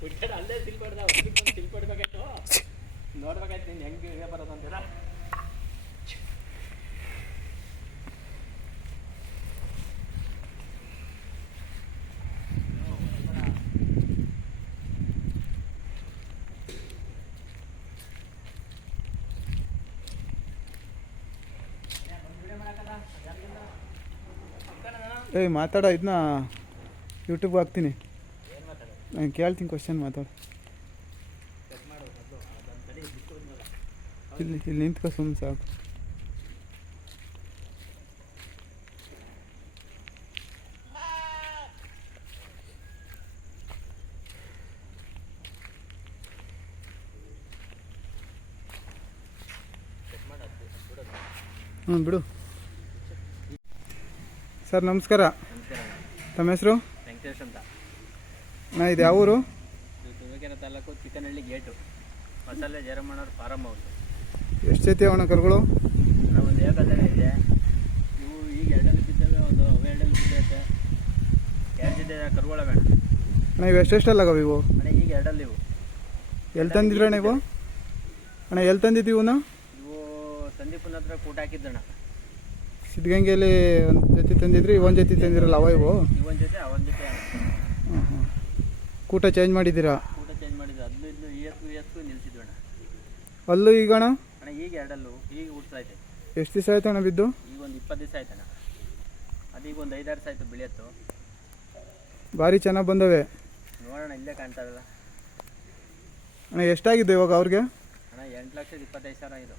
ಹುಡುಗರು ಅಲ್ಲೇ ಸಿಲ್ಪಡ್ದ ತಿಳ್ಕೊಡ್ಬೇಕಾಯ್ತು ನೋಡ್ಬೇಕಾಯ್ತು ನೀನು ಹೆಂಗೆ ಬರೋದಂತೀರ ಏಯ್, ಮಾತಾಡ ಇದನ್ನ ಯೂಟ್ಯೂಬ್ ಹಾಕ್ತೀನಿ. ನಾನು ಕೇಳ್ತೀನಿ ಕ್ವಶನ್ ಮಾತಾಡು. ಇಲ್ಲಿ ಇಲ್ಲಿ ನಿಂತ್ಕೊ ಸುಮ್ಮನೆ ಸಾಕು. ಹ್ಞೂ ಬಿಡು. ಸರ್ ನಮಸ್ಕಾರ. ತಮ್ಮ ಹೆಸರು? ವೆಂಕಟೇಶ್ ಅಂತ. ನಾ ಇದು ಯಾವ ಊರು? ಇದು ತಾಲೂಕು ಚಿಕ್ಕನಹಳ್ಳಿ ಗೇಟು. ಮಸಾಲೆ ಜರಮಣ್ಣವ್ರ ಫಾರಮ್ ಹೌಸ್. ಎಷ್ಟು ಜೊತೆ ಅವಣ ಕರುಗಳು? ಒಂದು ಏಕದಲ್ಲೇ ಇದೆ. ಇವು ಈಗ ಎರಡಲ್ಲಿ ಬಿದ್ದಾವೆ ಒಂದು ಅವೆ ಎರಡಲ್ಲಿ ಬಿದ್ದೈತೆ. ಎರಡು ಜೊತೆ ಕರುಗಳ ಬೇಡ ಅಣ್ಣ. ಇವು ಎಷ್ಟೆಷ್ಟಲ್ಲ ಅದಾವ ಇವು? ಅಣ್ಣ ಈಗ ಎರಡಲ್ಲಿ ಇವು. ಎಲ್ಲಿ ತಂದಿದ್ರಣ್ಣ ಇವು? ಅಣ್ಣ ಎಲ್ಲಿ ತಂದಿದ್ದೀವಿ ಇವನ್ನ? ಇವು ಸಂದೀಪನ ಹತ್ರ ಕೂಟ ಹಾಕಿದ್ದಣ್ಣ. ಸಿದ್ಧಗಂಗೆಯಲ್ಲಿ ಒಂದು ಜೊತೆ ತಂದಿದ್ರಿ ಒಂದು ಜೊತೆ ತಂದಿರಲ್ಲ ಅವ ಇವು ಇವನ್ ಜೊತೆ ಅವನ ಜೊತೆ ಅಣ್ಣ. ಹಾಂ ಹಾಂ ಕೂಟ ಚೇಂಜ್ ಮಾಡಿದ್ದೀರಾ? ಕೂಟ ಚೇಂಜ್ ಹದಿನೈದು ಇದ್ನು ಈ ಎತ್ತು ಈ ಅಣ್ಣ. ಅಲ್ಲೂ ಈಗ ಅಣ್ಣ? ಅಣ್ಣ ಈಗ ಎರಡಲ್ಲು ಈಗ ಹುಡ್ತಾ ಐತೆ ಎಷ್ಟು ದಿವಸ ಆಯ್ತು ಅಣ್ಣ ಬಿದ್ದು? ಈಗ ಒಂದು ಇಪ್ಪತ್ತು ದಿವಸ ಆಯ್ತಣ್ಣ. ಅದೀಗ ಒಂದು ಐದಾರು ದಿವಸ ಆಯ್ತು ಬೆಳೆಯತ್ತು. ಭಾರಿ ಚೆನ್ನಾಗಿ ಬಂದವೆ. ನೋಡೋಣ ಇಲ್ಲೇ ಕಾಣ್ತಾ ಇಲ್ಲ ಅಣ್ಣ ಎಷ್ಟಾಗಿದೆ ಇವಾಗ ಅವ್ರಿಗೆ? ಅಣ್ಣ ಎಂಟು ಲಕ್ಷದ ಇಪ್ಪತ್ತೈದು ಸಾವಿರ ಇದು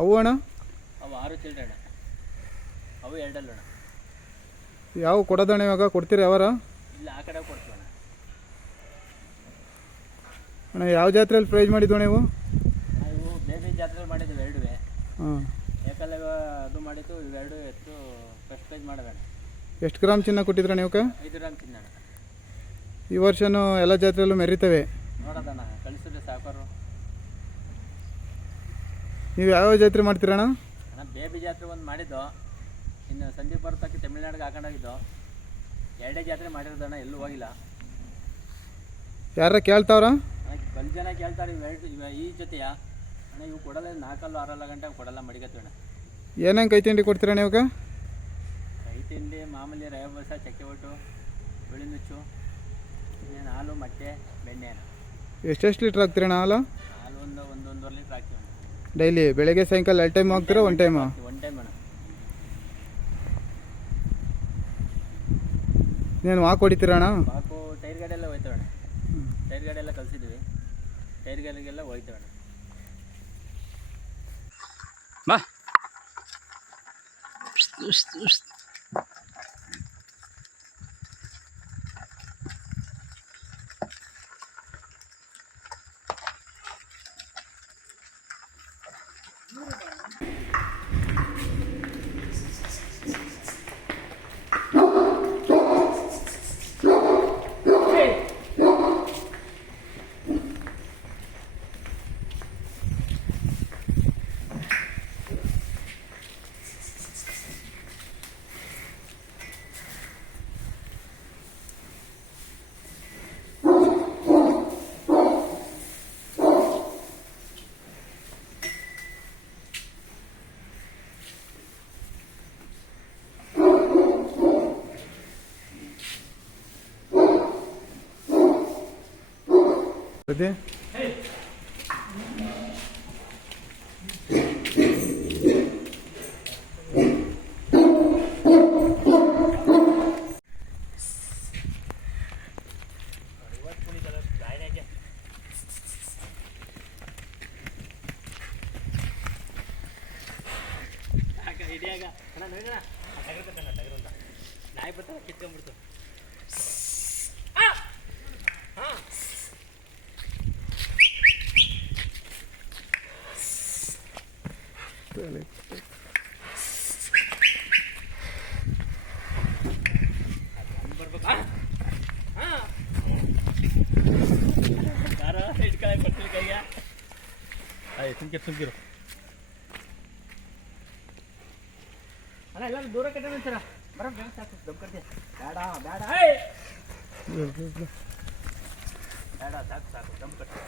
ಅವು ಅಣ್ಣ? ಅವು ಆರು ಚಿಲ್ಡ್ರೆ ಅಣ್ಣ. ಅವು ಎರಡಲ್ಲ ಅಣ್ಣ ಯಾವ ಕೊಡೋದಣ್ಣ ಇವಾಗ? ಕೊಡ್ತೀರಿ ಯಾವಾರ? ಇಲ್ಲ ಆ ಕಡೆ ಕೊಡ್ತೀವಿ ಅಣ್ಣ. ಅಣ್ಣ ಯಾವ ಜಾತ್ರೆಯಲ್ಲಿ ಪ್ರೈಸ್ ಮಾಡಿದ್ವು ನೀವು? ಅಣ್ಣ, ಇವು ಬೇಬಿ ಜಾತ್ರೆ ಮಾಡಿದ್ವಿ ಎರಡುವೆ. ಹಾಂ. ಏಕಲ್ಲ ಅದು ಮಾಡಿದ್ದು ಇವೆರಡು ಎತ್ತು ಫಸ್ಟ್ ಪ್ರೈಸ್ ಮಾಡೋದಣ್ಣ. ಎಷ್ಟು ಗ್ರಾಮ್ ಚಿನ್ನ ಕೊಟ್ಟಿದ್ರ ನೀವು ಐದು ಗ್ರಾಮ್ ಅಣ್ಣ. ಈ ವರ್ಷನೂ ಎಲ್ಲ ಜಾತ್ರೆಯಲ್ಲೂ ಮೆರಿತವೆ. ನೋಡೋದಣ್ಣ ಕಳಿಸಿದ್ರೆ ಸಾಕಾರು. ನೀವು ಯಾವ್ಯಾವ ಜಾತ್ರೆ ಮಾಡ್ತೀರಣ್ಣ ಅಣ್ಣ? ಬೇಬಿ ಜಾತ್ರೆ ಒಂದು ಮಾಡಿದ್ದು. ಇನ್ನು ಸಂದೀಪ್ ಬರ್ತಕ್ಕೆ ತಮಿಳ್ನಾಡಿಗೆ ಹಾಕೊಂಡೋಗಿದ್ದು. ಎರಡೇ ಜಾತ್ರೆ ಮಾಡಿರೋದಣ್ಣ ಎಲ್ಲೂ ಹೋಗಿಲ್ಲ. ಯಾರ ಕೇಳ್ತಾವ್ರ? ಬಲ್ ಜನ ಕೇಳ್ತಾರೆ ಇವೆರಡು ಇವ ಈ ಜೊತೆಯ. ಅಣ್ಣ ಇವು ಕೊಡಲ್ಲ ನಾಲ್ಕಲ್ಲು ಆರಲ್ಲ ಗಂಟೆ ಕೊಡಲ್ಲ ಮಡಿಗತ್ತೀವಿ ಅಣ್ಣ. ಏನೇನು ಕೈ ತಿಂಡಿ ಕೊಡ್ತೀರಾ ನೀವು ಕೈ ತಿಂಡಿ ಮಾಮೂಲಿ ರವೆ ಬಸ ಚಕ್ಕೆ ಒಟ್ಟು ಬಿಳಿ ನುಚ್ಚು ಇನ್ನೇನು ಹಾಲು ಮತ್ತೆ ಬೆಣ್ಣೆ ಅಣ್ಣ. ಎಷ್ಟೆಷ್ಟು ಲೀಟ್ರ್ ಹಾಕ್ತೀರಣ್ಣ ಹಾಲು? ಹಾಲು ಒಂದು ಒಂದೊಂದೂವರೆ ಲೀಟ್ರ್ ಹಾಕ್ತೀವಿ ಅಣ್ಣ. ಡೈಲಿ ಬೆಳಗ್ಗೆ ಸಾಯಂಕಾಲ ಎರಡು ಟೈಮ್ ಹಾಕ್ತೀರಾ ಒನ್ ಟೈಮಾ ಒನ್ ಟೈಮ್ ಅಣ್ಣ ನೀನು ವಾಕ್ ಹೊಡಿತೀರಾ ಅಣ್ಣ? ಬಾಕು ಟೈರ್ ಗಾಡಿ ಎಲ್ಲ ಹೋಯ್ತವೆ ಅಣ್ಣ. ಟೈರ್ ಗಾಡಿ ಎಲ್ಲ ಕಲಿಸಿದ್ವಿ. ಟೈರ್ ಗಾಡಿಗೆಲ್ಲ ಹೋಯ್ತವೆ ಅಣ್ಣ. ಬಾ ತಗರಂತ ನಾಯಿ ಬರ್ತಾರೆ ಕಿತ್ಕೊಂಡ್ಬಿಡ್ತು. ಬರ್ಬೇಕು ತುಂಬಿರು ಅಲ್ಲ ಎಲ್ಲ ದೂರ ಕಟ್ಟೆ ಸರ ಬರ ಬೇಡ ದಮ್ ಕಟ್ಟಿ ಬೇಡ ಬೇಡ! ಬೇಡ ಸಾಕು ಸಾಕು ದಮ್ ಕಟ್ಟಿ